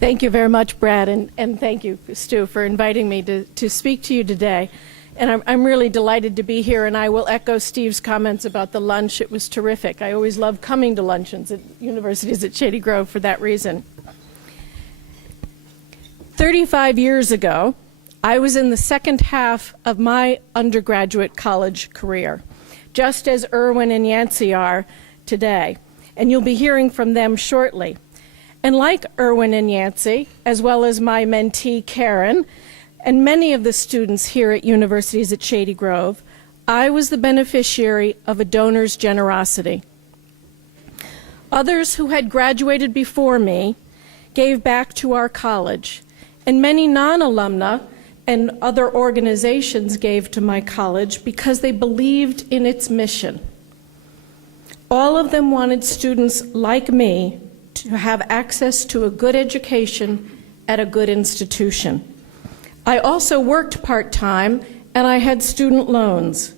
Thank you very much, Brad, and thank you, Stu, for inviting me to speak to you today. And I'm really delighted to be here, and I will echo Steve's comments about the lunch. It was terrific. I always love coming to luncheons at universities at Shady Grove for that reason. 35 years ago, I was in the second half of my undergraduate college career, just as Erwin and Yancey are today, and you'll be hearing from them shortly. And like Erwin and Yancey, as well as my mentee Karen, and many of the students here at universities at Shady Grove, I was the beneficiary of a donor's generosity. Others who had graduated before me gave back to our college, and many non-alumna and other organizations gave to my college because they believed in its mission. All of them wanted students like me to have access to a good education at a good institution. I also worked part-time and I had student loans,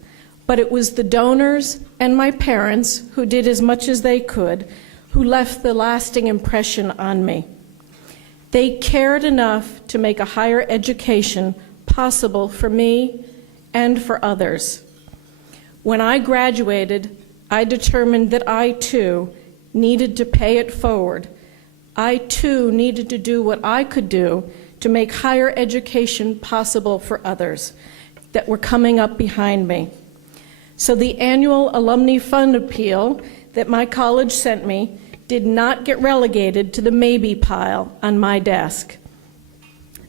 but it was the donors and my parents who did as much as they could who left the lasting impression on me. They cared enough to make a higher education possible for me and for others. When I graduated, I determined that I too needed to pay it forward. I too needed to do what I could do to make higher education possible for others that were coming up behind me. So the annual Alumni Fund appeal that my college sent me did not get relegated to the maybe pile on my desk.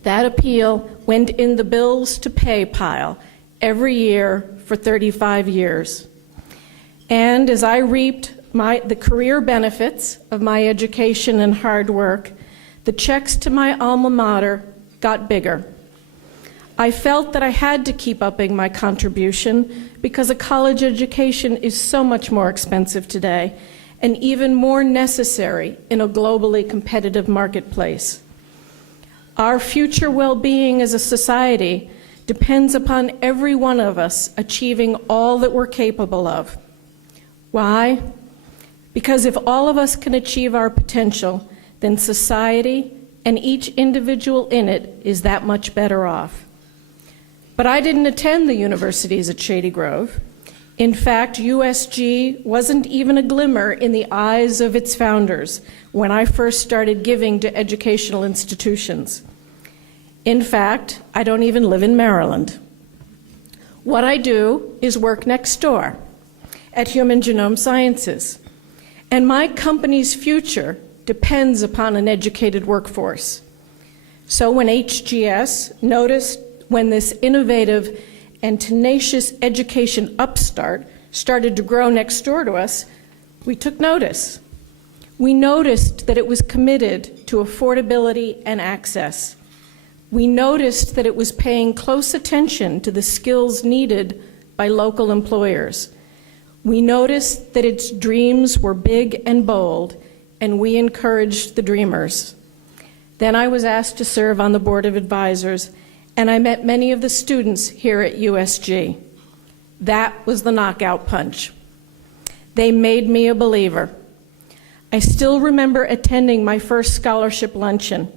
That appeal went in the bills to pay pile every year for 35 years. And as I reaped the career benefits of my education and hard work, the checks to my alma mater got bigger. I felt that I had to keep upping my contribution because a college education is so much more expensive today and even more necessary in a globally competitive marketplace. Our future well-being as a society depends upon every one of us achieving all that we're capable of. Why? Because if all of us can achieve our potential, then society and each individual in it is that much better off. But I didn't attend the universities at Shady Grove. In fact, USG wasn't even a glimmer in the eyes of its founders when I first started giving to educational institutions. In fact, I don't even live in Maryland. What I do is work next door at Human Genome Sciences. And my company's future depends upon an educated workforce. So when HGS noticed when this innovative and tenacious education upstart started to grow next door to us, we took notice. We noticed that it was committed to affordability and access. We noticed that it was paying close attention to the skills needed by local employers. We noticed that its dreams were big and bold, and we encouraged the dreamers. Then I was asked to serve on the Board of Advisors, and I met many of the students here at USG. That was the knockout punch. They made me a believer. I still remember attending my first scholarship luncheon.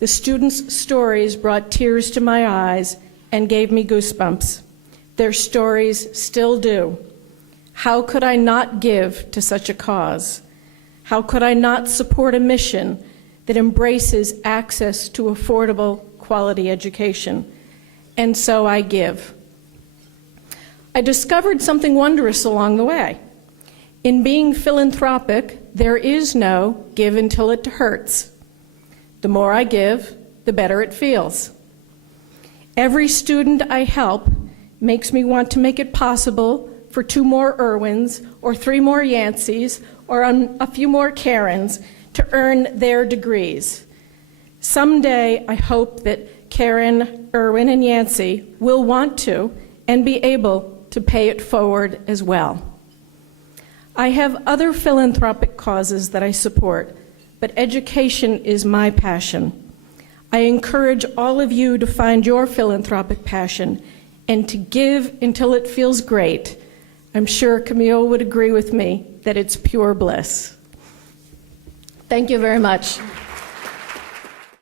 The students' stories brought tears to my eyes and gave me goosebumps. Their stories still do. How could I not give to such a cause? How could I not support a mission that embraces access to affordable, quality education? And so I give. I discovered something wondrous along the way. In being philanthropic, there is no give until it hurts. The more I give, the better it feels. Every student I help makes me want to make it possible for 2 more Erwins or 3 more Yanceys or a few more Karens to earn their degrees. Someday, I hope that Karen, Erwin, and Yancey will want to and be able to pay it forward as well. I have other philanthropic causes that I support, but education is my passion. I encourage all of you to find your philanthropic passion and to give until it feels great. I'm sure Camille would agree with me that it's pure bliss. Thank you very much.